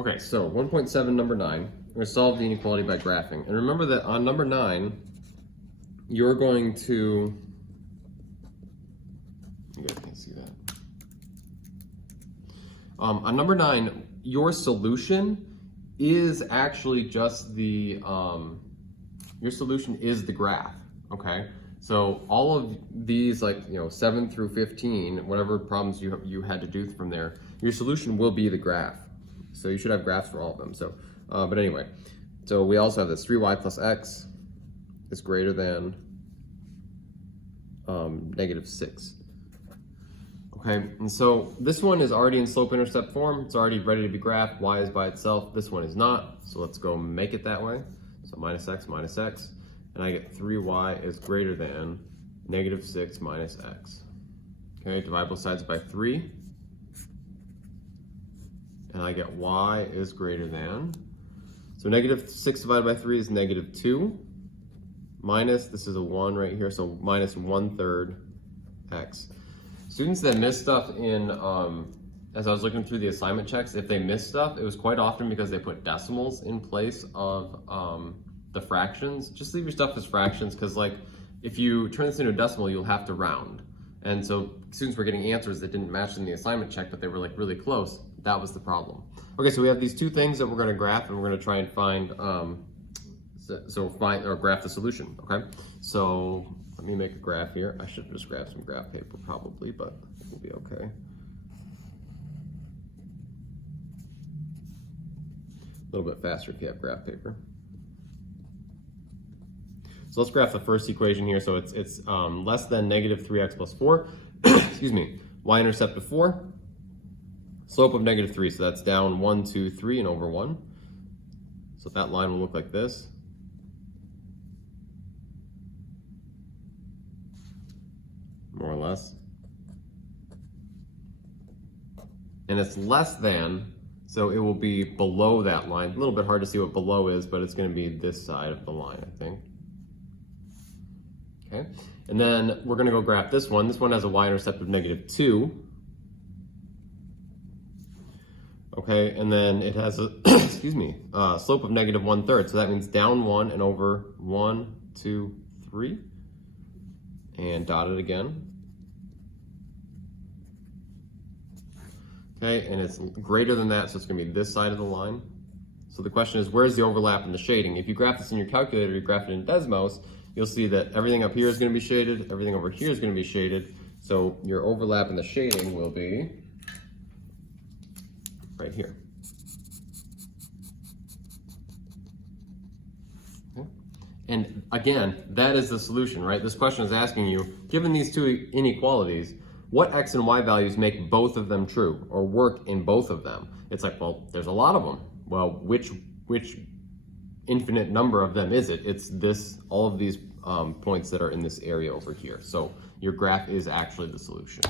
Okay, so 1.7, number 9, we're going to solve the inequality by graphing. And remember that on number 9, you're going to, you guys can't see that. On number 9, your solution is actually just the, your solution is the graph, okay? So all of these, like, 7 through 15, whatever problems you had to do from there, your solution will be the graph. So you should have graphs for all of them. So, but anyway, so we also have this 3y plus x is greater than -6. Okay, and so this one is already in slope-intercept form. It's already ready to be graphed. Y is by itself. This one is not. So let's go make it that way. So minus x, and I get 3y is greater than -6 minus x. Okay, divide both sides by 3. And I get y is greater than, so -6 divided by 3 is -2, minus, this is a 1 right here, so minus 1/3 x. Students that miss stuff in, as I was looking through the assignment checks, if they miss stuff, it was quite often because they put decimals in place of the fractions. Just leave your stuff as fractions, because like if you turn this into a decimal, you'll have to round. And so students were getting answers that didn't match in the assignment check, but they were like really close. That was the problem. Okay, so we have these two things that we're going to graph, and we're going to try and find, find or graph the solution. Okay, so let me make a graph here. I should just grab some graph paper probably, but we'll be okay. A little bit faster if you have graph paper. So let's graph the first equation here. So it's less than -3x plus 4. Excuse me. Y-intercept of 4. Slope of -3. So that's down 1, 2, 3, and over 1. So that line will look like this. More or less. And it's less than, so it will be below that line. A little bit hard to see what below is, but it's going to be this side of the line, I think. Okay, and then we're going to go graph this one. This one has a y-intercept of -2. Okay, and then it has a excuse me, slope of -1/3. So that means down 1 and over 1, 2, 3, and dot it again. Okay, and it's greater than that, so it's going to be this side of the line. So the question is, where's the overlap in the shading? If you graph this in your calculator, you graph it in Desmos, you'll see that everything up here is going to be shaded, everything over here is going to be shaded. So your overlap in the shading will be right here. Okay. And again, that is the solution, right? This question is asking you, given these two inequalities, what x and y values make both of them true or work in both of them? It's like, well, there's a lot of them. Well, which infinite number of them is it? It's this, all of these points that are in this area over here. So your graph is actually the solution.